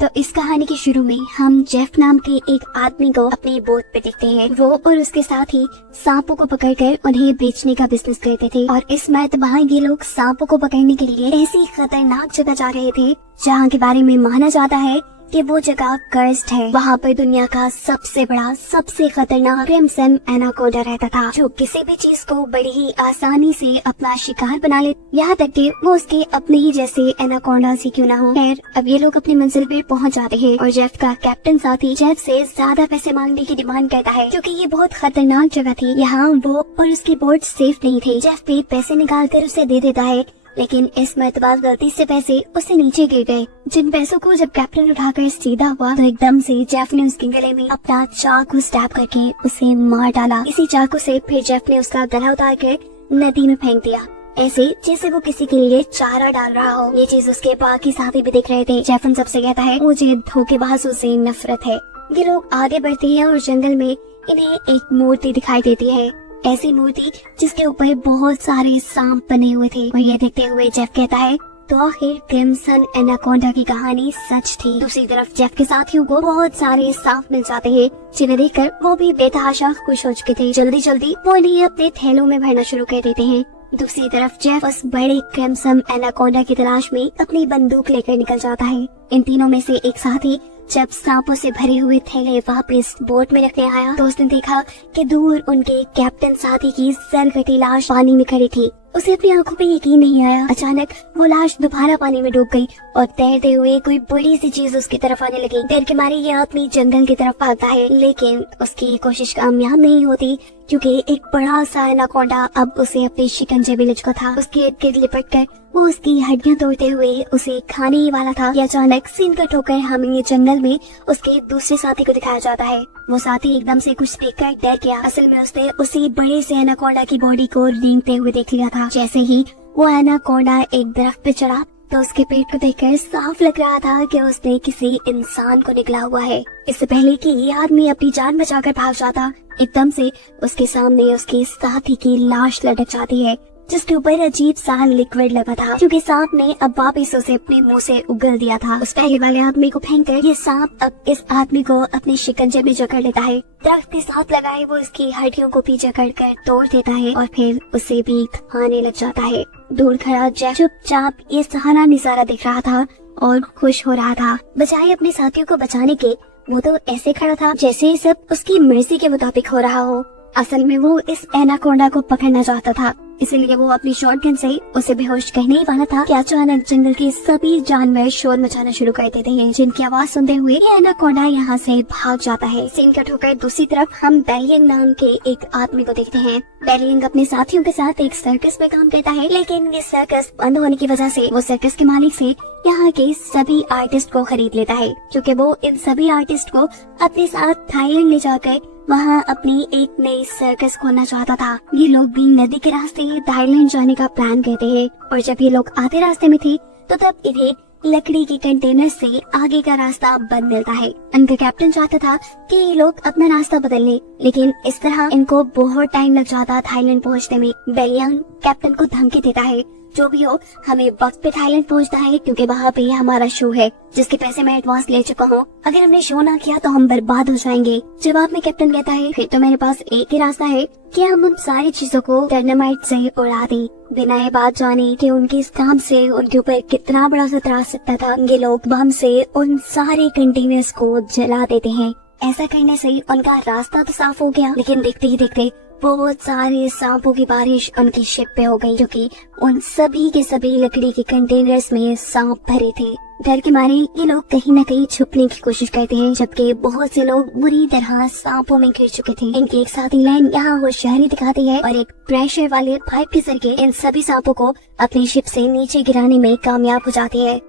तो इस कहानी के शुरू में हम जेफ नाम के एक आदमी को अपनी बोट पे देखते हैं। वो और उसके साथ ही सांपों को पकड़कर उन्हें बेचने का बिजनेस करते थे और इस मर्तबा ये लोग सांपों को पकड़ने के लिए ऐसी खतरनाक जगह जा रहे थे जहाँ के बारे में माना जाता है कि वो जगह कर्स्ड है। वहाँ पर दुनिया का सबसे बड़ा, सबसे खतरनाक क्रिम्सन एनाकोंडा रहता था, जो किसी भी चीज को बड़ी ही आसानी से अपना शिकार बना ले, यहाँ तक कि वो उसके अपने ही जैसे एनाकोंडा से क्यों ना हो। खैर, अब ये लोग अपनी मंजिल पे पहुँच जाते हैं और जेफ का कैप्टन साथी जेफ से ज्यादा पैसे मांगने की डिमांड करता है, क्योंकि ये बहुत खतरनाक जगह थी। यहाँ वो और उसकी बोट सेफ नहीं थे। जेफ भी पैसे निकाल कर उसे दे देता है, लेकिन इस मर्तबा गलती से पैसे उससे नीचे गिर गए। जिन पैसों को जब कैप्टन उठाकर सीधा हुआ तो एकदम से जेफ ने उसके गले में अपना चाकू स्टैब करके उसे मार डाला। इसी चाकू से फिर जेफ ने उसका गला उतार कर नदी में फेंक दिया, ऐसे जैसे वो किसी के लिए चारा डाल रहा हो। ये चीज उसके बाकी साथी भी देख रहे थे। जेफ उन सबसे कहता है मुझे धोखेबाजों से नफरत है। ये लोग आगे बढ़ते हैं और जंगल में इन्हें एक मूर्ति दिखाई देती है, ऐसी मूर्ति जिसके ऊपर बहुत सारे सांप बने हुए थे। और ये देखते हुए जेफ कहता है तो आखिर क्रिम्सन एनाकोंडा की कहानी सच थी। दूसरी तरफ जेफ के साथियों को बहुत सारे सांप मिल जाते हैं, जिन्हें देखकर वो भी बेतहाशा खुश हो चुके थे। जल्दी जल्दी वो इन्हें अपने थैलों में भरना शुरू कर देते हैं। दूसरी तरफ जेफ उस बड़े क्रिम्सन एनाकोंडा की तलाश में अपनी बंदूक लेकर निकल जाता है। इन तीनों में से एक साथी जब सांपों से भरे हुए थैले वापस बोट में रखने आया तो उसने देखा कि दूर उनके कैप्टन साथी की सरकटी लाश पानी में खड़ी थी। उसे अपनी आंखों पे यकीन नहीं आया। अचानक वो लाश दोबारा पानी में डूब गई और तैरते हुए कोई बड़ी सी चीज उसकी तरफ आने लगी। डर के मारे ये आदमी जंगल की तरफ भागता है, लेकिन उसकी कोशिश कामयाब नहीं होती, क्योंकि एक बड़ा सा एनाकोंडा अब उसे अपने शिकंजे में लिपटा था। उसके इर्द गिर्द लिपट कर वो उसकी हड्डियां तोड़ते हुए उसे खाने ही वाला था कि अचानक सीन कट होकर हमें ये जंगल में उसके दूसरे साथी को दिखाया जाता है। वो साथी एकदम से कुछ देखकर डर गया। असल में उसने उसी बड़े से एनाकोंडा की बॉडी को रेंगते हुए देख लिया था। जैसे ही वो एनाकोंडा एक दरख्त पे चढ़ा तो उसके पेट को देखकर साफ लग रहा था कि उसने किसी इंसान को निकला हुआ है। इससे पहले कि ये आदमी अपनी जान बचाकर भाग जाता, एकदम से उसके सामने उसके साथी की लाश लटक जाती है, जिसके ऊपर अजीब सा लिक्विड लगा था, क्योंकि सांप ने अब वापिस उसे अपने मुंह से उगल दिया था। उस पहले वाले आदमी को फेंककर ये सांप अब इस आदमी को अपने शिकंजे में जकड़ लेता है। दरख्त के साथ लगाए वो इसकी हड्डियों को भी जकड़ कर तोड़ देता है और फिर उसे भी खाने लग जाता है। दूर खड़ा जेफ चुपचाप ये सहारा नजारा देख रहा था और खुश हो रहा था। बजाय अपने साथियों को बचाने के वो तो ऐसे खड़ा था जैसे सब उसकी मर्जी के मुताबिक हो रहा हो। असल में वो इस एनाकोंडा को पकड़ना चाहता था, इसलिए वो अपनी शॉटगन से उसे बेहोश करने ही वाला था कि अचानक जंगल के सभी जानवर शोर मचाना शुरू कर देते हैं, जिनकी आवाज सुनते हुए ये एनाकोंडा यहाँ से भाग जाता है। सीन कट होकर दूसरी तरफ हम बेलियंग नाम के एक आदमी को देखते हैं। बेलियंग अपने साथियों के साथ एक सर्कस में काम करता है, लेकिन ये सर्कस बंद होने की वजह से वो सर्कस के मालिक से यहाँ के सभी आर्टिस्ट को खरीद लेता है, क्योंकि वो इन सभी आर्टिस्ट को अपने साथ थाईलैंड ले जाकर वहाँ अपनी एक नई सर्कस खोलना चाहता था। ये लोग भी नदी के रास्ते थाईलैंड जाने का प्लान करते हैं और जब ये लोग आधे रास्ते में थे तो तब इन्हें लकड़ी के कंटेनर से आगे का रास्ता बंद मिलता है। उनका कैप्टन चाहता था कि ये लोग अपना रास्ता बदल लें, लेकिन इस तरह इनको बहुत टाइम लग जाता थाईलैंड पहुँचने में। बेलियंग कैप्टन को धमकी देता है जो भी हो हमें वक्त पे थाईलैंड पहुंचना है, क्योंकि वहाँ पे हमारा शो है जिसके पैसे मैं एडवांस ले चुका हूँ। अगर हमने शो ना किया तो हम बर्बाद हो जाएंगे। जवाब में कैप्टन कहता है फिर तो मेरे पास एक ही रास्ता है कि हम उन सारी चीजों को डायनामाइट से उड़ा दें, बिना ये बात जाने कि उनके इस काम से उनके ऊपर कितना बड़ा खतरा आ सकता था। ये लोग बम से उन सारे कंटेनर्स को जला देते हैं। ऐसा करने से उनका रास्ता तो साफ हो गया, लेकिन देखते ही देखते बहुत सारे सांपों की बारिश उनकी शिप पे हो गई, जो कि उन सभी के सभी लकड़ी के कंटेनर्स में सांप भरे थे। डर के मारे ये लोग कहीं न कहीं छुपने की कोशिश करते हैं, जबकि बहुत से लोग बुरी तरह सांपों में घिर चुके थे। इनकी एक साथी लाइन यहाँ होशियारी दिखाती है और एक प्रेशर वाले पाइप के जरिए इन सभी सांपों को अपनी शिप से नीचे गिराने में कामयाब हो जाती है।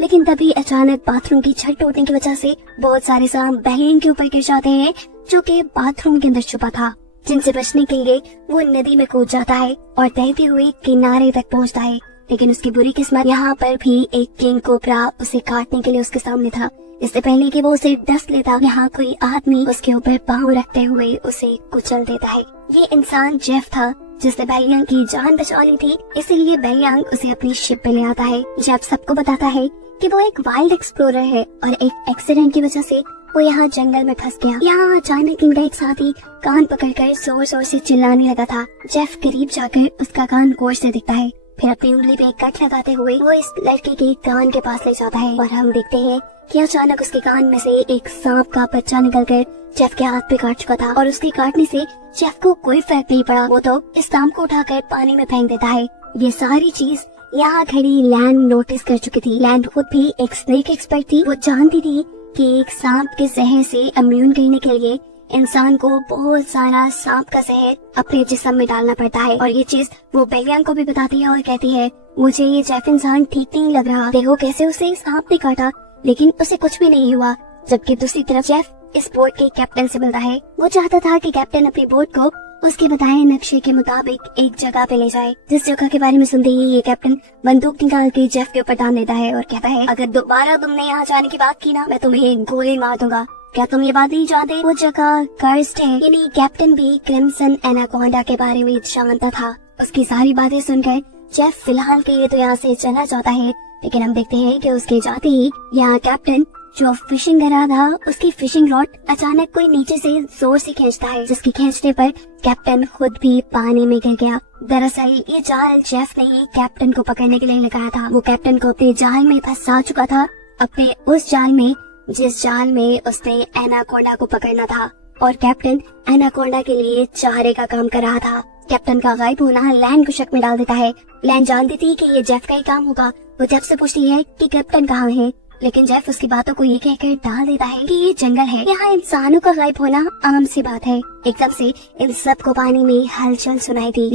लेकिन तभी अचानक बाथरूम की छत टूटने की वजह से बहुत सारे सांप बेलियंग के ऊपर गिर जाते हैं, जो कि बाथरूम के अंदर छुपा था। जिनसे बचने के लिए वो नदी में कूद जाता है और तैरते हुए किनारे तक पहुंचता है। लेकिन उसकी बुरी किस्मत यहाँ पर भी एक किंग कोबरा उसे काटने के लिए उसके सामने था। इससे पहले कि वो उसे डस लेता, यहाँ कोई आदमी उसके ऊपर पाँव रखते हुए उसे कुचल देता है। ये इंसान जेफ था जिसने बेलियंग की जान बचा ली थी, इसीलिए बेलियंग उसे अपनी शिप पे ले आता है। जेफ सबको बताता है कि वो एक वाइल्ड एक्सप्लोरर है और एक एक्सीडेंट की वजह से वो यहाँ जंगल में फंस गया। यहाँ अचानक इनका एक साथी कान पकड़कर जोर जोर से चिल्लाने लगा था। जेफ करीब जाकर उसका कान गौर से दिखता है, फिर अपनी उंगली पे कट लगाते हुए वो इस लड़के के कान के पास ले जाता है और हम देखते हैं कि अचानक उसके कान में से एक सांप का बच्चा निकलकर जेफ के हाथ पे काट चुका था और उसके काटने से जेफ को कोई फर्क नहीं पड़ा। वो तो इस सांप को उठाकर पानी में फेंक देता है। ये सारी चीज यहाँ खड़ी लैन नोटिस कर चुकी थी। लैन खुद भी एक स्नेक एक्सपर्ट थी। वो जानती थी कि एक सांप के जहर से इम्यून करने के लिए इंसान को बहुत सारा सांप का जहर अपने जिस्म में डालना पड़ता है और ये चीज वो बेलियान को भी बताती है और कहती है मुझे ये जेफ इंसान ठीक नहीं लग रहा। देखो कैसे उसे सांप ने काटा लेकिन उसे कुछ भी नहीं हुआ। जबकि दूसरी तरफ जेफ इस बोट के कैप्टन से मिलता है। वो चाहता था कि कैप्टन अपनी बोट को उसके बताए नक्शे के मुताबिक एक जगह पे ले जाए। जिस जगह के बारे में सुनते ही ये कैप्टन बंदूक निकाल के जेफ के ऊपर तान देता है और कहता है अगर दोबारा तुमने यहाँ जाने की बात की ना मैं तुम्हें गोली मार दूंगा। क्या तुम ये बात नहीं जानते वो जगह कर्स्ड है। यानी कैप्टन भी क्रिम्सन एनाकोंडा के बारे में जानता था। उसकी सारी बातें सुनकर जेफ फिलहाल के लिए तो यहाँ से चला जाता है, लेकिन हम देखते हैं कि उसके जाते ही यहाँ कैप्टन जो फिशिंग कर रहा था उसकी फिशिंग रॉड अचानक कोई नीचे से जोर से खींचता है, जिसके खींचने पर कैप्टन खुद भी पानी में गिर गया। दरअसल ये जाल जेफ ने ही कैप्टन को पकड़ने के लिए लगाया था। वो कैप्टन को अपने जाल में फंसा चुका था, अपने उस जाल में जिस जाल में उसने एनाकोंडा को पकड़ना था और कैप्टन एनाकोंडा के लिए चारे का काम कर रहा था। कैप्टन का गायब होना लैन को शक में डाल देता है। लैन जानती थी कि ये जेफ का ही काम होगा। वो जेफ से पूछती है कि कैप्टन कहाँ है, लेकिन जेफ उसकी बातों को ये कहकर डाल देता है कि ये जंगल है, यहाँ इंसानों का गायब होना आम सी बात है। एकदम से इन सब को पानी में हलचल सुनाई दी।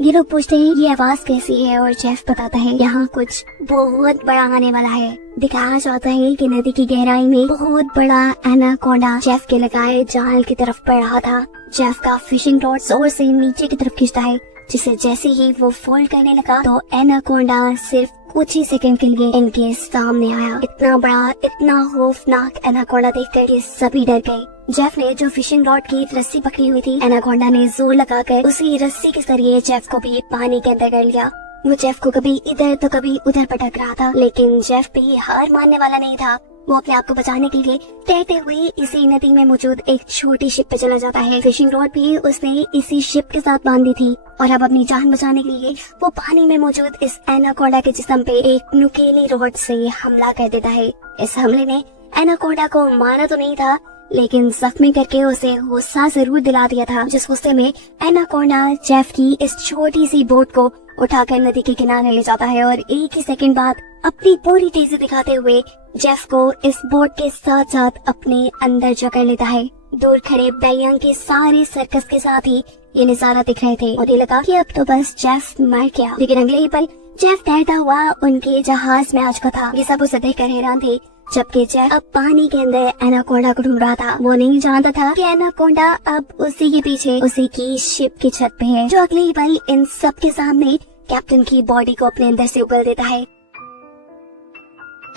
ये लोग पूछते हैं ये आवाज कैसी है और जेफ बताता है यहाँ कुछ बहुत बड़ा आने वाला है। दिखाया जाता है कि नदी की गहराई में बहुत बड़ा एनाकोंडा जेफ के लगाए जाल की तरफ बढ़ रहा था। जेफ का फिशिंग रॉड जोर से नीचे की तरफ खींचता है, जिसे जैसे ही वो फोल्ड करने लगा तो एनाकोंडा सिर्फ कुछ ही सेकंड के लिए इनके सामने आया। इतना बड़ा, इतना खौफनाक एनाकोंडा देखकर ये सभी डर गए। जेफ ने जो फिशिंग रॉड की रस्सी पकड़ी हुई थी, एनाकोंडा ने जोर लगाकर उसी रस्सी के जरिए जेफ को भी पानी के अंदर कर लिया। वो जेफ को कभी इधर तो कभी उधर पटक रहा था, लेकिन जेफ भी हार मानने वाला नहीं था। वो अपने आप को बचाने के लिए तैरते हुए इसी नदी में मौजूद एक छोटी शिप पे चला जाता है। फिशिंग रॉड भी उसने इसी शिप के साथ बांधी थी और अब अपनी जान बचाने के लिए वो पानी में मौजूद इस एनाकोंडा के जिस्म पे एक नुकीली रॉड से हमला कर देता है। इस हमले ने एनाकोंडा को मारा तो नहीं था, लेकिन जख्मी करके उसे गुस्सा जरूर दिला दिया था। जिस गुस्से में एनाकोंडा जेफ की इस छोटी सी बोट को उठाकर नदी के किनारे ले जाता है और एक ही सेकंड बाद अपनी पूरी तेजी दिखाते हुए जेफ को इस बोट के साथ साथ अपने अंदर जकड़ लेता है। दूर खड़े बेलियान के सारे सर्कस के साथ ही ये नजारा दिख रहे थे और ये लगा कि अब तो बस जेफ मर गया, लेकिन अगले ही पल जेफ तैरता हुआ उनके जहाज में आ चुका था। ये सब उसे देखकर हैरान थे, जबकि जेफ अब पानी के अंदर एनाकोंडा को ढूंढ रहा था। वो नहीं जानता था कि एनाकोंडा अब उसी के पीछे उसी की शिप की छत पे है, जो अगले ही पल इन सब के सामने कैप्टन की बॉडी को अपने अंदर से उगल देता है।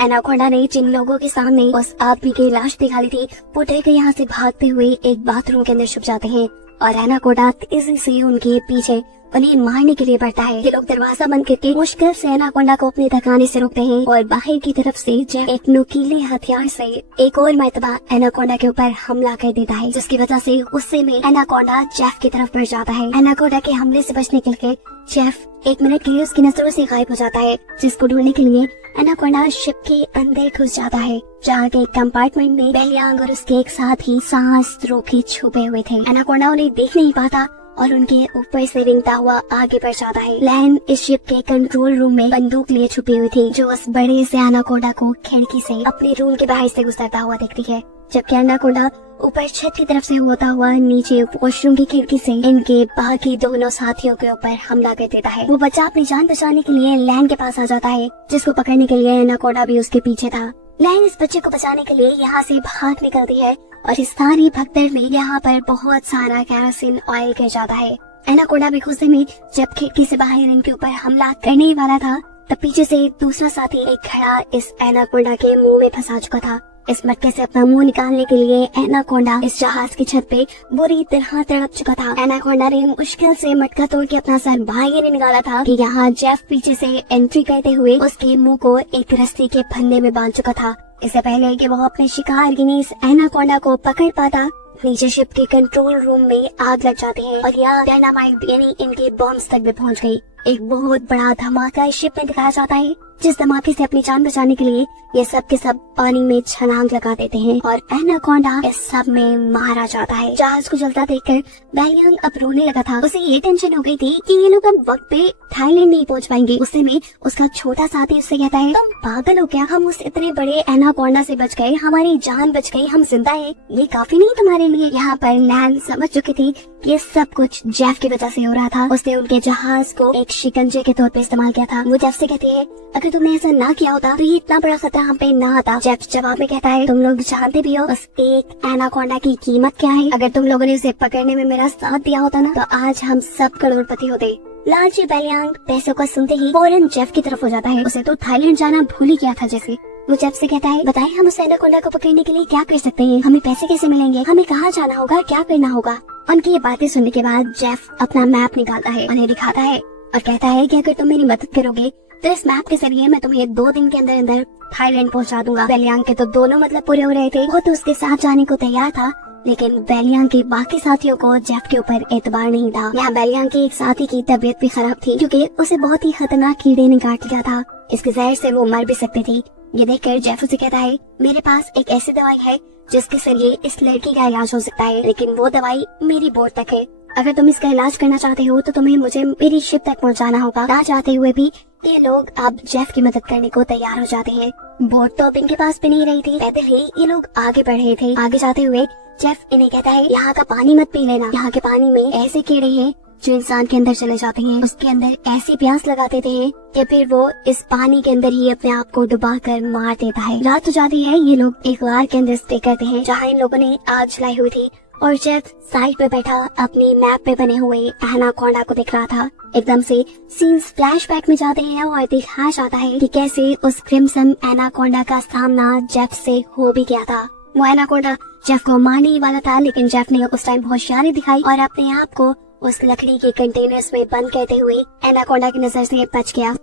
एनाकोंडा ने जिन लोगों के सामने उस आदमी की लाश दिखाई थी, वो डर के यहाँ से भागते हुए एक बाथरूम के अंदर छुप जाते हैं और एनाकोंडा तेजी से उनके पीछे उन्हें मारने के लिए बढ़ता है। ये लोग दरवाजा बंद करके मुश्किल से एनाकोंडा को अपने ठिकाने से रोकते हैं और बाहर की तरफ से जेफ एक नुकीले हथियार से एक और मर्तबा एनाकोंडा के ऊपर हमला कर देता है, जिसकी वजह से गुस्से में एनाकोंडा जेफ की तरफ बढ़ जाता है। एनाकोंडा के हमले से बचने के लिए जेफ एक मिनट के लिए उसकी नजरों से गायब हो जाता है, जिसको ढूंढने के लिए एनाकोंडा शिप के अंदर घुस जाता है, जहाँ के कंपार्टमेंट में बेलियांग और उसके एक साथ ही सांस रोके छुपे हुए थे। एनाकोंडा उन्हें देख नहीं पाता और उनके ऊपर से रिंगता हुआ आगे बढ़ जाता है। लैन इस शिप के कंट्रोल रूम में बंदूक लिए छुपी हुई थी, जो उस बड़े से एनाकोंडा को खिड़की से अपने रूम के बाहर से गुजरता हुआ देखती है, जबकि एनाकोंडा ऊपर छत की तरफ से होता हुआ नीचे वॉशरूम की खिड़की से इनके बाकी दोनों साथियों के ऊपर हमला कर देता है। वो बच्चा अपनी जान बचाने के लिए लैन के पास आ जाता है, जिसको पकड़ने के लिए एनाकोंडा भी उसके पीछे था। लैन इस बच्चे को बचाने के लिए यहाँ से भाग निकलती है और इस सारी भगदड़ में यहाँ पर बहुत सारा केरोसिन ऑयल गिर जाता है। एनाकोंडा भी गुस्से में जब खिड़की से बाहर इनके ऊपर हमला करने वाला था, तब पीछे से दूसरा साथी एक घड़ा इस एनाकोंडा के मुंह में फंसा चुका था इस मटके से अपना मुंह निकालने के लिए एनाकोंडा इस जहाज की छत पे बुरी तरह तड़प चुका था। एनाकोंडा ने मुश्किल से मटका तोड़ के अपना सर बाहर ही निकाला था कि यहाँ जेफ पीछे से एंट्री करते हुए उसके मुंह को एक रस्सी के फंदे में बांध चुका था। इससे पहले कि वो अपने शिकार गिनीस एनाकोंडा को पकड़ पाता, नीचे शिप के कंट्रोल रूम में आग लग जाती है और यह डायनामाइट यानी इनके बॉम्ब्स तक भी पहुंच गई। एक बहुत बड़ा धमाका इस शिप में दिखाया जाता है, जिस धमाके से अपनी जान बचाने के लिए ये सब के सब पानी में छलांग लगा देते हैं और एनाकोंडा इस सब में मारा जाता है। जहाज को जलता देखकर बेलियांग अब रोने लगा था। उसे ये टेंशन हो गई थी कि ये लोग अब वक्त पे थाईलैंड नहीं पहुंच पाएंगे। उससे में उसका छोटा साथी उससे कहता है, तुम पागल हो क्या? हम उस इतने बड़े एनाकोंडा से बच गए, हमारी जान बच गई, हम जिंदा है, ये काफी नहीं तुम्हारे लिए? यहाँ पर नैन समझ चुकी थी ये सब कुछ जेफ की वजह से हो रहा था। उसने उनके जहाज को एक शिकंजे के तौर पे इस्तेमाल किया था। वो जेफ से कहती है, अगर तुमने ऐसा ना किया होता तो ये इतना बड़ा खतरा हम पे ना आता। जेफ जवाब में कहता है, तुम लोग जानते भी हो उस एक एनाकोंडा की कीमत क्या है। अगर तुम लोगों ने उसे पकड़ने में मेरा साथ दिया होता ना तो आज हम सब करोड़पति होते। लालची बेलियांग पैसों को सुनते ही फौरन जेफ की तरफ हो जाता है। उसे तो थाईलैंड जाना भूल ही गया था जैसे। वो जेफ से कहता है, बताइए हम उस एनाकोंडा को पकड़ने के लिए क्या कर सकते हैं? हमें पैसे कैसे मिलेंगे? हमें कहाँ जाना होगा? क्या करना होगा? उनकी ये बातें सुनने के बाद जेफ अपना मैप निकालता है, उन्हें दिखाता है और कहता है कि अगर तुम मेरी मदद करोगे तो इस मैप के जरिए मैं तुम्हें 2 दिन के अंदर अंदर थाईलैंड पहुंचा दूंगा। बेलियांग के तो दोनों मतलब पूरे हो रहे थे। वो तो उसके साथ जाने को तैयार था, लेकिन बेलियांग के बाकी साथियों को जेफ के ऊपर एतबार नहीं था। यहाँ बेलियांग के एक साथी की तबीयत भी खराब थी क्योंकि उसे बहुत ही खतरनाक कीड़े ने काट लिया था। इसके जहर से वो मर भी सकती थी। ये देखकर जेफ उसे कहता है, मेरे पास एक ऐसी दवाई है जिसके जरिए इस लड़की का इलाज हो सकता है, लेकिन वो दवाई मेरी बोट तक है। अगर तुम इसका इलाज करना चाहते हो तो तुम्हें मुझे मेरी शिप तक पहुंचाना होगा। ना चाहते हुए भी ये लोग अब जेफ की मदद करने को तैयार हो जाते हैं। बोट तो अब इनके पास भी नहीं रही थी, पैदल ही ये लोग आगे बढ़ रहे थे। आगे जाते हुए जेफ इन्हें कहता है, यहाँ का पानी मत पी लेना, यहाँ के पानी में ऐसे कीड़े हैं जो इंसान के अंदर चले जाते हैं, उसके अंदर ऐसी प्यास लगा देते हैं कि फिर वो इस पानी के अंदर ही अपने आप को डुबा कर मार देता है। रात हो जाती है, ये लोग एक गार के अंदर स्टे करते हैं जहाँ इन लोगों ने आग जलाई हुई थी और जेफ साइड पे बैठा अपनी मैप पे बने हुए एनाकोंडा को देख रहा था। एकदम से सीन्स फ्लैशबैक में जाते हैं और दिखाया जाता है कि कैसे उस क्रिम्सन एनाकोंडा का सामना जेफ से हो भी गया था। वो एनाकोंडा जेफ को मारने ही वाला था, लेकिन जेफ ने उस टाइम होशियारी दिखाई और अपने आप को उस लकड़ी के कंटेनर्स में बंद करते हुए एनाकोंडा की नजर से बच गया।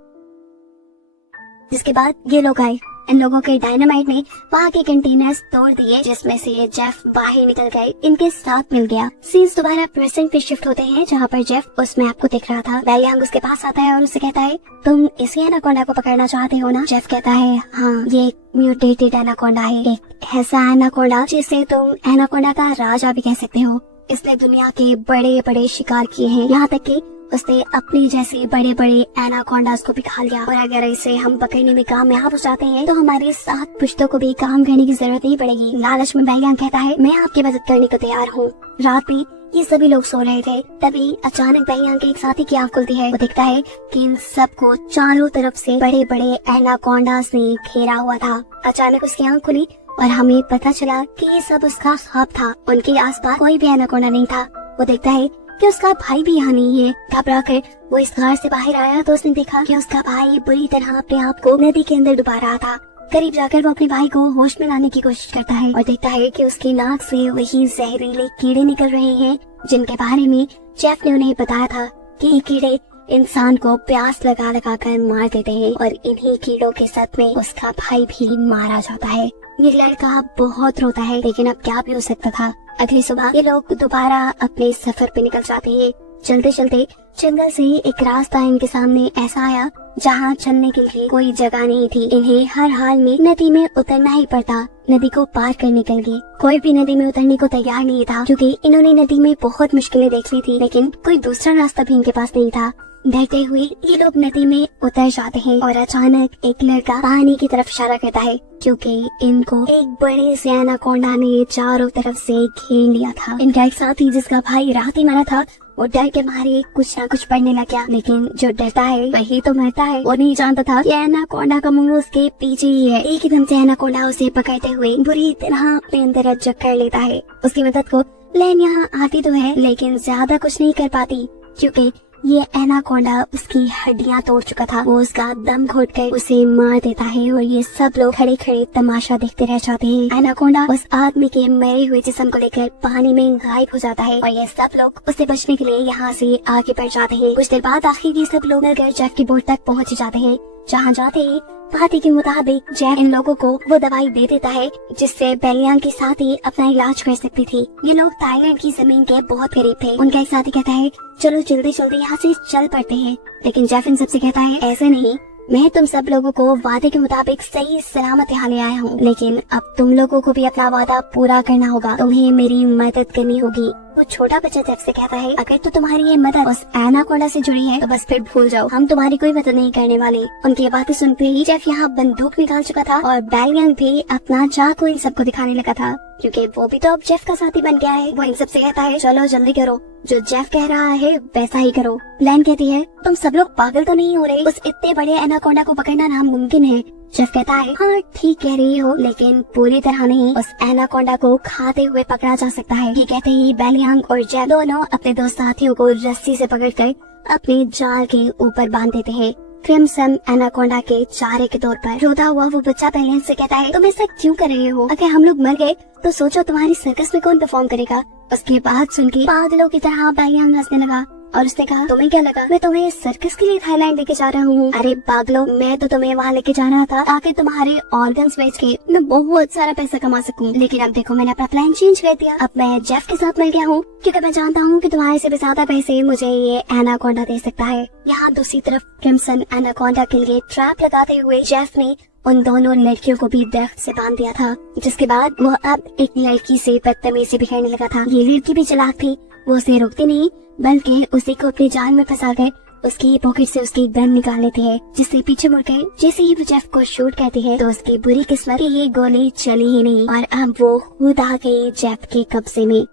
जिसके बाद ये लोग आए। इन लोगों के डायनामाइट ने वहाँ के कंटेनर्स तोड़ दिए, जिसमें से जेफ बाहर निकल गए, इनके साथ मिल गया। सीन्स दोबारा प्रेजेंट पे शिफ्ट होते हैं जहाँ पर जेफ उस मैप को देख रहा था। बेलियांग उसके पास आता है और उसे कहता है, तुम इसी एनाकोंडा को पकड़ना चाहते हो ना? जेफ कहता है, हाँ, ये एक म्यूटेटेड एनाकोंडा है, एक ऐसा एनाकोंडा जिसे तुम एनाकोंडा का राजा भी कह सकते हो। इसने दुनिया के बड़े बड़े शिकार किए हैं, यहाँ तक कि उसने अपने जैसे बड़े बड़े एनाकोंडास को भी खा लिया। और अगर इसे हम पकड़ने में कामयाब हो जाते हैं तो हमारे 7 पुश्तों को भी काम करने की जरूरत नहीं पड़ेगी। लालच में बेलियांग कहता है, मैं आपकी मदद करने को तैयार हूँ। रात में ये सभी लोग सो रहे थे, तभी अचानक बेलियांग के एक साथी की आँख खुलती है। वो देखता है कि इन सबको चारों तरफ से बड़े बड़े एनाकोंडास ने घेरा हुआ था। अचानक उसकी आँख खुली और हमें पता चला कि ये सब उसका ख्वाब था। उनके आसपास कोई भी एनाकोंडा नहीं था। वो देखता है कि उसका भाई भी यहाँ नहीं है। घबरा कर वो इस गार से बाहर आया तो उसने देखा कि उसका भाई बुरी तरह अपने आप को नदी के अंदर डुबा रहा था। करीब जाकर वो अपने भाई को होश में लाने की कोशिश करता है और देखता है कि उसकी नाक से वही जहरीले कीड़े निकल रहे हैं जिनके बारे में जेफ ने उन्हें बताया था कि ये कीड़े इंसान को प्यास लगा लगा कर मार देते हैं और इन्हीं कीड़ों के साथ में उसका भाई भी मारा जाता है। ये लड़का बहुत रोता है, लेकिन अब क्या भी हो सकता था। अगली सुबह ये लोग दोबारा अपने सफर पे निकल जाते हैं। चलते चलते जंगल से एक रास्ता इनके सामने ऐसा आया जहाँ चलने के लिए कोई जगह नहीं थी। इन्हें हर हाल में नदी में उतरना ही पड़ता नदी को पार करने के लिए। कोई भी नदी में उतरने को तैयार नहीं था क्योंकि इन्होंने नदी में बहुत मुश्किलें देख ली थी, लेकिन कोई दूसरा रास्ता भी इनके पास नहीं था। डरते हुए ये लोग नदी में उतर जाते हैं और अचानक एक लड़का पानी की तरफ इशारा करता है क्योंकि इनको एक बड़े से एनाकोंडा ने चारों तरफ से घेर लिया था। इनका एक साथी जिसका भाई रात ही मरा था, वो डर के मारे कुछ ना कुछ पढ़ने लग गया, लेकिन जो डरता है वही तो मरता है। वो नहीं जानता था कि एनाकोंडा का मुंह उसके पीछे ही है। एक एकदम से एनाकोंडा उसे पकड़ते हुए बुरी तरह अपने अंदर अजग कर लेता है। उसकी मदद को लैन यहाँ आती तो है, लेकिन ज्यादा कुछ नहीं कर पाती क्योंकि ये एनाकोंडा उसकी हड्डियां तोड़ चुका था। वो उसका दम घोट कर उसे मार देता है और ये सब लोग खड़े खड़े तमाशा देखते रह जाते हैं। एनाकोंडा उस आदमी के मरे हुए जिस्म को लेकर पानी में गायब हो जाता है और ये सब लोग उसे बचने के लिए यहाँ से आगे बढ़ जाते हैं। कुछ देर बाद आखिर ये सब लोग मिलकर जेफ की बोट तक पहुँच जाते हैं। जहाँ जाते ही पार्टी के मुताबिक जेफ इन लोगों को वो दवाई दे देता है जिससे बेलियांग के साथ ही अपना इलाज कर सकती थी। ये लोग थाईलैंड की जमीन के बहुत करीब थे। उनका एक साथी कहता है चलो जल्दी जल्दी यहाँ से चल पड़ते हैं, लेकिन जेफ इन सबसे कहता है ऐसे नहीं, मैं तुम सब लोगों को वादे के मुताबिक सही सलामत यहाँ ले आया हूँ, लेकिन अब तुम लोगों को भी अपना वादा पूरा करना होगा, तुम्हें मेरी मदद करनी होगी। वो छोटा बच्चा जेफ से कहता है अगर तो तुम्हारी ये मदद उस एनाकोंडा से जुड़ी है तो बस फिर भूल जाओ, हम तुम्हारी कोई मदद नहीं करने वाले। उनकी ये बातें सुनते ही जेफ यहाँ बंदूक निकाल चुका था और बेलियांग भी अपना चाकू इन सबको दिखाने लगा था, क्योंकि वो भी तो अब जेफ का साथी बन गया है। वो इन सबसे कहता है चलो जल्दी करो, जो जेफ कह रहा है वैसा ही करो। लैन कहती है तुम सब लोग पागल तो नहीं हो रहे, उस इतने बड़े एनाकोंडा को पकड़ना नामुमकिन है। जेफ कहता है हाँ ठीक कह रही हो, लेकिन पूरी तरह नहीं, उस एनाकोंडा को खाते हुए पकड़ा जा सकता है। ये कहते ही बेलियांग और जेफ दोनों अपने दो साथियों को रस्सी से पकड़कर अपने जाल के ऊपर बांध देते हैं। क्रिम्सन एनाकोंडा के चारे के तौर पर रोता हुआ वो बच्चा बेलियांग से कहता है तुम ऐसा क्यों कर रहे हो, अगर हम लोग मर गए तो सोचो तुम्हारी सर्कस में कौन परफॉर्म करेगा। उसकी बात सुन के पागलों की तरह बेलियांग हंसने लगा और उसने कहा तुम्हें क्या लगा मैं तुम्हें सर्कस के लिए थाईलैंड लेके जा रहा हूँ? अरे पागलों, मैं तो तुम्हें वहाँ लेके जा रहा था ताकि तुम्हारे ऑर्गन्स बेच के मैं बहुत सारा पैसा कमा सकूं, लेकिन अब देखो मैंने अपना प्लान चेंज कर दिया। अब मैं जेफ के साथ मिल गया हूँ क्योंकि मैं जानता हूँ कि तुम्हारे से भी ज्यादा पैसे मुझे ये एनाकोंडा दे सकता है। यहाँ दूसरी तरफ क्रिम्सन एनाकोंडा के लिए ट्रैप लगाते हुए जेफ ने उन दोनों लड़कियों को भी दरख्त से बांध दिया था, जिसके बाद वो अब एक लड़की से बदतमीजी भी करने लगा था। ये लड़की भी चालाक थी, वो उसे रोकती नहीं बल्कि उसी को अपने जाल में फंसाकर उसकी पॉकेट से उसकी गन निकाल लेती है, जिससे पीछे मुड़कर जैसे ही वो जेफ को शूट करती है तो उसकी बुरी किस्मत ये गोली चली ही नहीं और अब वो खुद आ गई जेफ के कब्जे में।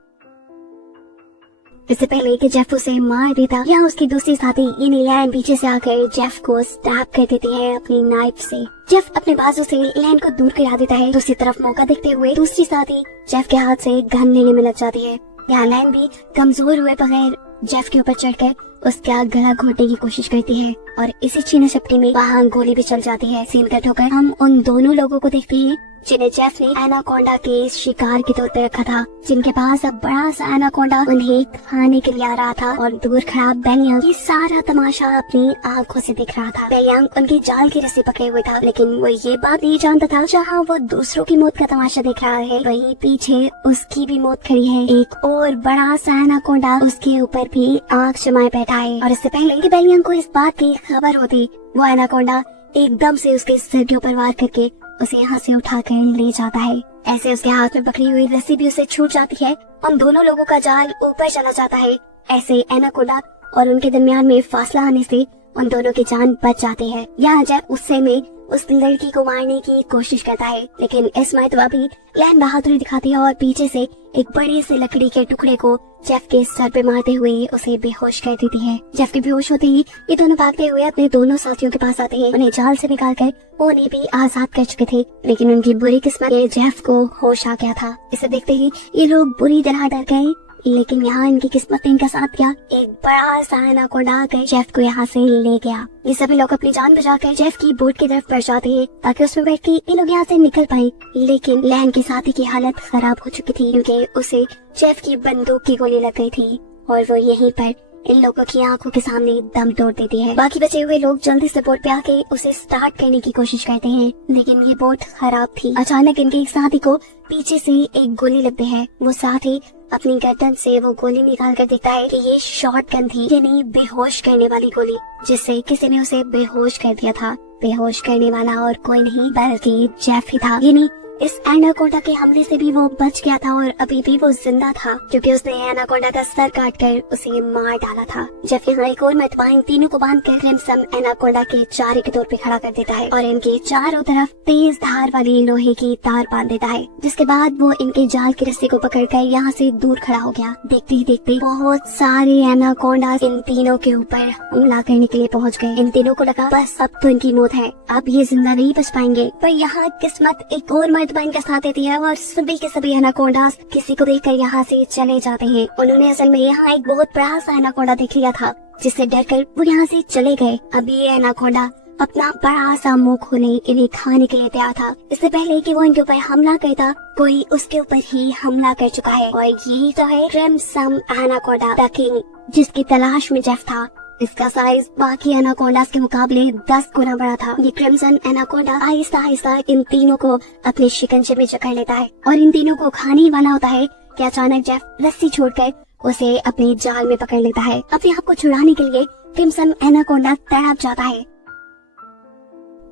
इससे पहले कि जेफ उसे मार देता, यहाँ उसकी दूसरी साथी यानी लैन पीछे से आकर जेफ को स्टैब कर देती है अपनी नाइफ से। जेफ अपने बाजू से लैन को दूर करा देता है। दूसरी तरफ मौका देखते हुए दूसरी साथी जेफ के हाथ से गन लेने में लग जाती है। यहाँ लैन भी कमजोर हुए बगैर जेफ के ऊपर चढ़कर उसका गला घोटने की कोशिश करती है और इसी छीना झपटी में वहाँ गोली भी चल जाती है। सीन कट होकर हम उन दोनों लोगों को देखते हैं जिन्हें जेफ ने एनाकोंडा के शिकार के तौर पे रखा था, जिनके पास अब बड़ा सा एनाकोंडा उन्हें खाने के लिए आ रहा था और दूर खड़ा बेलियांग ये सारा तमाशा अपनी आंखों से दिख रहा था। बेलियांग उनकी जाल की रस्सी पकड़े हुए था, लेकिन वो ये बात नहीं जानता था जहाँ वो दूसरों की मौत का तमाशा देख रहा है वहीं पीछे उसकी भी मौत खड़ी है। एक और बड़ा सा एनाकोंडा उसके ऊपर भी आँख जमाए बैठा है और इससे पहले कि बेलियांग को इस बात की खबर होती, वो एनाकोंडा एकदम से उसके सिर के ऊपर वार करके उसे यहाँ से उठाकर ले जाता है। ऐसे उसके हाथ में पकड़ी हुई रस्सी भी उसे छूट जाती है। उन दोनों लोगों का जाल ऊपर चला जाता है। ऐसे एनाकोंडा और उनके दरमियान में फासला आने से उन दोनों की जान बच जाती है। यहाँ जेफ गुस्से में उस लड़की को मारने की कोशिश करता है, लेकिन इस मरतबा भी लैन बहादुरी दिखाती है और पीछे से एक बड़े से लकड़ी के टुकड़े को जेफ के सर पे मारते हुए उसे बेहोश कर देती है। जेफ के बेहोश होते ही ये दोनों भागते हुए अपने दोनों साथियों के पास आते हैं। उन्हें जाल से निकालकर वो उन्हें भी आजाद कर चुके थे, लेकिन उनकी बुरी किस्मत में जेफ को होश आ गया था। इसे देखते ही ये लोग बुरी तरह डर गए, लेकिन यहाँ इनकी किस्मत ने इनका साथ दिया। एक बड़ा सा एनाकोंडा आकर जेफ को यहाँ से ले गया। ये सभी लोग अपनी जान बचाकर जेफ की बोट की तरफ बढ़ जाते हैं ताकि उसमें बैठ के ये लोग यहाँ से निकल पाए, लेकिन लैन के साथी की हालत खराब हो चुकी थी क्योंकि उसे जेफ की बंदूक की गोली लग गई थी और वो यहीं पर इन लोगों की आंखों के सामने दम तोड़ देती है। बाकी बचे हुए लोग जल्दी से बोट पे आके उसे स्टार्ट करने की कोशिश करते हैं, लेकिन ये बोट खराब थी। अचानक इनके एक साथी को पीछे से एक गोली लगती है। वो साथी अपनी गर्दन से वो गोली निकाल कर देखता है कि ये शॉट गन थी, यानी बेहोश करने वाली गोली, जिससे किसी ने उसे बेहोश कर दिया था। बेहोश करने वाला और कोई नहीं बल्कि जेफ ही था। यानी इस एनाकोंडा के हमले से भी वो बच गया था और अभी भी वो जिंदा था क्योंकि उसने एनाकोंडा का सर काट कर उसे मार डाला था। जेफ यहाँ एक और मरतबा इन तीनों को बांधकर क्रिम्सन एनाकोंडा के चारे के तौर पे खड़ा कर देता है और इनके चारों तरफ तेज धार वाली लोहे की तार बांध देता है, जिसके बाद वो इनके जाल की रस्सी को पकड़कर यहाँ से दूर खड़ा हो गया। देखते ही देखते बहुत सारे एनाकोंडा इन तीनों के ऊपर हमला करने के लिए पहुँच गए। इन तीनों को लगा बस अब तो इनकी मौत है, अब ये जिंदा नहीं बच पाएंगे, पर यहाँ किस्मत एक और इनका साथ देती है और सभी के सभी एनाकोंडास किसी को देखकर यहाँ से चले जाते हैं। उन्होंने असल में यहाँ एक बहुत बड़ा सा एनाकोंडा देख लिया था जिससे डरकर वो यहाँ से चले गए। अब ये एनाकोंडा अपना बड़ा सा मुंह खोले इन्हें खाने के लिए तैयार था। इससे पहले कि वो इनके ऊपर हमला करता, कोई उसके ऊपर ही हमला कर चुका है और यही तो है क्रिम्सन एनाकोंडा द किंग, जिसकी तलाश में जेफ था। इसका साइज बाकी एनाकोंडास के मुकाबले 10 गुना बड़ा था। ये क्रिम्सन एनाकोंडा आहिस्ता आहिस्ता इन तीनों को अपने शिकंजे में जकड़ लेता है और इन तीनों को खाने वाला होता है कि अचानक जेफ रस्सी छोड़कर उसे अपने जाल में पकड़ लेता है। अपने आप को छुड़ाने के लिए क्रिम्सन एनाकोंडा तड़प जाता है।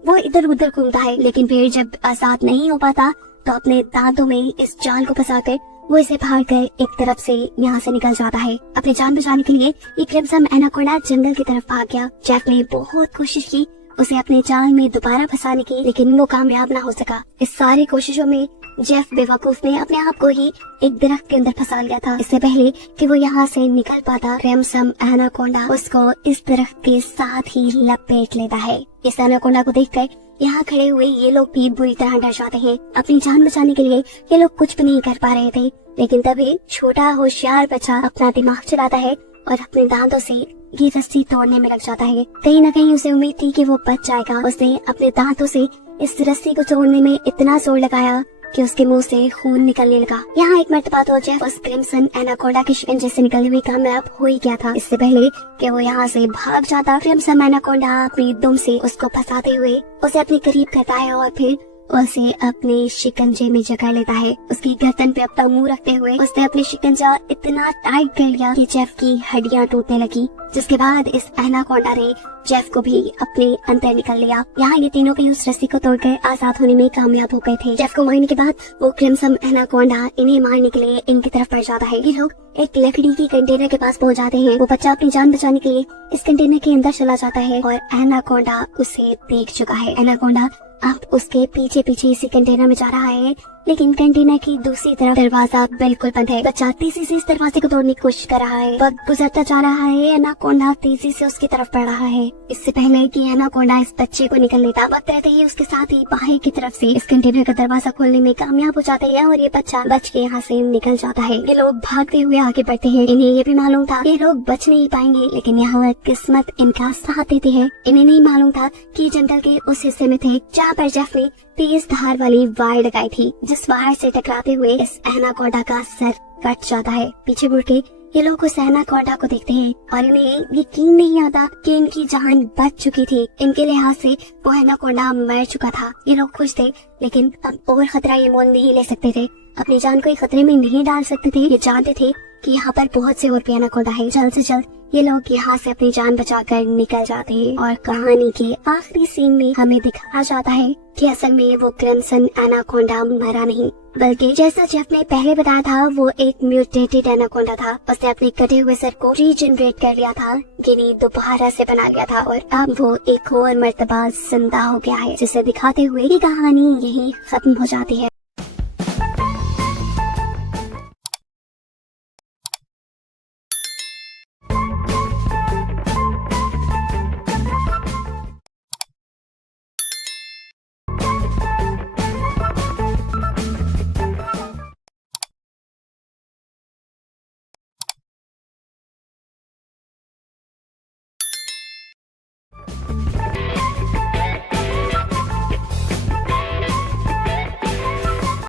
वो इधर उधर घूमता है, लेकिन फिर जब आजाद नहीं हो पाता तो अपने दांतों में इस जाल को फंसाकर वो इसे फाड़ कर एक तरफ से यहाँ से निकल जाता है। अपनी जान बचाने के लिए ये क्रिम्सन एनाकोंडा जंगल की तरफ भाग गया। जेफ ने बहुत कोशिश की उसे अपने जाल में दोबारा फंसाने की, लेकिन वो कामयाब ना हो सका। इस सारी कोशिशों में जेफ बेवकूफ ने अपने आप को ही एक दरख्त के अंदर फंसा लिया था। इससे पहले कि वो यहाँ से निकल पाता, क्रिम्सन एनाकोंडा उसको इस दरख्त के साथ ही लपेट लेता है। इस एनाकोंडा को देखकर यहाँ खड़े हुए ये लोग भी बुरी तरह डर जाते हैं। अपनी जान बचाने के लिए ये लोग कुछ भी नहीं कर पा रहे थे, लेकिन तभी छोटा होशियार बच्चा अपना दिमाग चलाता है और अपने दांतों से ये रस्सी तोड़ने में लग जाता है। कहीं न कहीं उसे उम्मीद थी कि वो बच जाएगा। उसने अपने दांतों से इस रस्सी को तोड़ने में इतना जोर लगाया कि उसके मुंह से खून निकलने लगा। यहाँ एक मर्तबा तो जेफ उस क्रिम्सन एनाकोंडा के शिकंजे से निकलने में कामयाब हो ही गया था। इससे पहले कि वो यहाँ से भाग जाता, क्रिम्सन एनाकोंडा अपनी दुम से उसको फंसाते हुए उसे अपने करीब करता है और फिर उसे अपने शिकंजे में जकड़ लेता है। उसकी गर्दन पे अपना मुंह रखते हुए उसने अपने शिकंजा इतना टाइट कर लिया कि जेफ की हड्डियां टूटने लगी, जिसके बाद इस एनाकोंडा ने जेफ को भी अपने अंदर निकल लिया। यहाँ ये तीनों भी उस रस्सी को तोड़कर आजाद होने में कामयाब हो गए थे। जेफ को मारने के बाद वो क्रिम्सन एनाकोंडा इन्हें मारने के लिए इनकी तरफ बढ़ जाता है। ये लोग एक लकड़ी की कंटेनर के पास पहुंच जाते हैं। वो बच्चा अपनी जान बचाने के लिए इस कंटेनर के अंदर चला जाता है और एनाकोंडा उसे देख चुका है। एनाकोंडा अब उसके पीछे पीछे इसी कंटेनर में जा रहा है, लेकिन कंटेनर की दूसरी तरफ दरवाजा बिल्कुल बंद है। बच्चा तेजी से इस दरवाजे को तोड़ने की कोशिश कर रहा है। वक्त गुजरता जा रहा है, एनाकोंडा तेजी से उसकी तरफ बढ़ रहा है। इससे पहले कि एनाकोंडा इस बच्चे को निकल लेता, वक्त रहते ही उसके साथ ही बाहर की तरफ से इस कंटेनर का दरवाजा खोलने में कामयाब हो जाते हैं और ये बच्चा बच के यहाँ से निकल जाता है। ये लोग भागते हुए आगे बढ़ते हैं। इन्हें ये भी मालूम था ये लोग बच नहीं पाएंगे, लेकिन यहाँ किस्मत इनका साथ देती है। इन्हें नहीं मालूम था कि जंगल के उस हिस्से में थे जहाँ पर जेफ ने तेज धार वाली वायर लगाई थी, जिस वायर से टकराते हुए इस एनाकोंडा का सर कट जाता है। पीछे मुड़ के ये लोग उस एनाकोंडा को देखते हैं और इन्हें यकीन नहीं आता कि इनकी जान बच चुकी थी। इनके लिहाज से वो एनाकोंडा मर चुका था। ये लोग खुश थे, लेकिन अब और खतरा ये मोल नहीं ले सकते थे। अपनी जान को खतरे में नहीं डाल सकते थे। ये जानते थे कि यहाँ पर बहुत से और भी एनाकोंडा है। जल्द से जल्द ये लोग यहाँ से अपनी जान बचाकर निकल जाते हैं और कहानी के आखिरी सीन में हमें दिखाया जाता है कि असल में वो क्रिम्सन एनाकोंडा मरा नहीं, बल्कि जैसा जेफ ने पहले बताया था वो एक म्यूटेटेड एनाकोंडा था। उसने अपने कटे हुए सर को रीजनरेट कर लिया था, यानी दोबारा से बना लिया था और अब वो एक और मर्तबा जिंदा हो गया है, जिसे दिखाते हुए ये कहानी यही खत्म हो जाती है।